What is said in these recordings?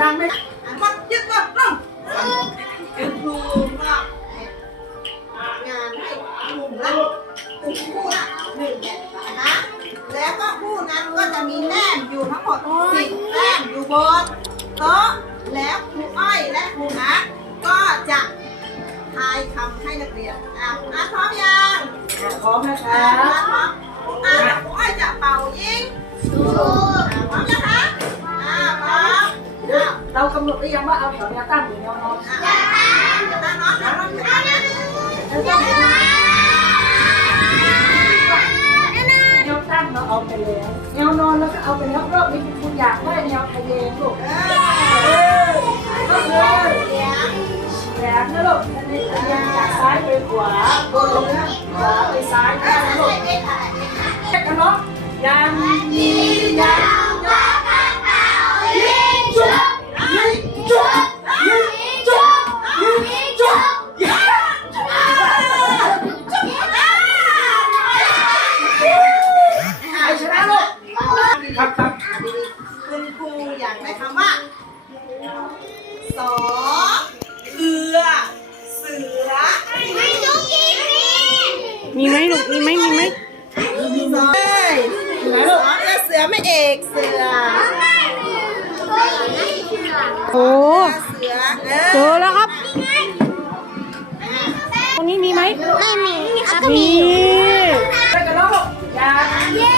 ดังไหมัดยึดก่อนร้องเอ็มพูมากงานให้ลูกละคุณคู่ละหนึ่งแบบนะ แล้ว ก็คู่นั้นก็ จะ มีแนมอยู่ ทั้งหมดสิบแนมอยู่บนโต๊ะ แล้วครูอ้อยและครูนะก็ จะทายคำให้นักเรียน อ่ะนะพร้อมยังพร้อมนะครับครูอ้อยจะเป่ายิงสู้เรากำหนดได้ยังว่าเอาแถวแนวตั้งหรือแนวนอนเอาไปแล้วแนวนอนแล้วก็เอาไปแล้วรอบนี้คุณอยากได้แนวไทยแดงลูกก็คือแดงแดงนะลูกแดงแดงแดงจากซ้ายไปขวาขวาไปซ้ายนะลูกแค่กันเนาะยังยียังครับครับคุณครูอยากได้คำว่าสอเกือเสือไมลูกีมีไหมลูก มีไหมมีไหมมีสอเสือเสือไม่เอกเสือ โอ้โหเสจอแล้วครับตรงนี้มีไหมไม่มีครัมีไปกัลูกยา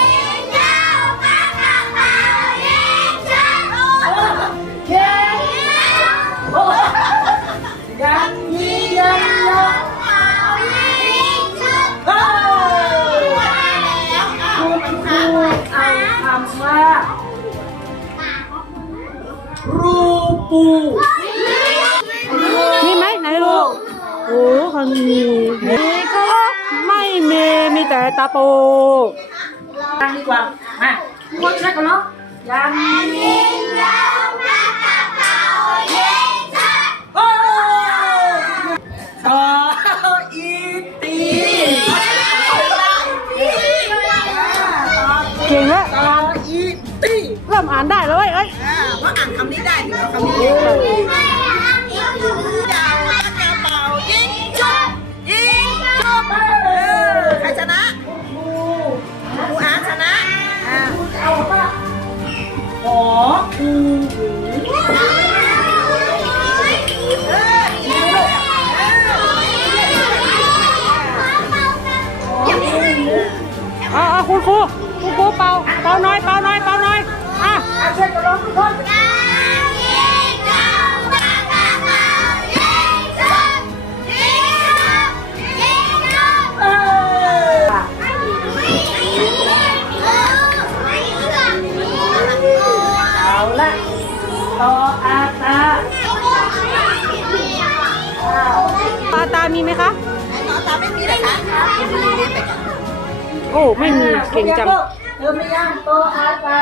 ปูมีไหมไหนลูกโอ้คันมีก็ไม่มีมีแต่ตาปูดีกว่ามาคนแรกกันเนาะยามังยังมาตาเปาเยเริ่มอ่านได้แล้วเว้ยเอ้ยว่าอ่านคำนี้ได้คำนี้ยาวกระเป๋ายิงจบยิงจบใครชนะครูอาชนะขอคูคุณครคุคูเป่า เป่าน้อยเปมีไหมคะตาไม่มีเลยคะโอ้ไม่มีเก่งจังเออไม่ย่างโตอาตา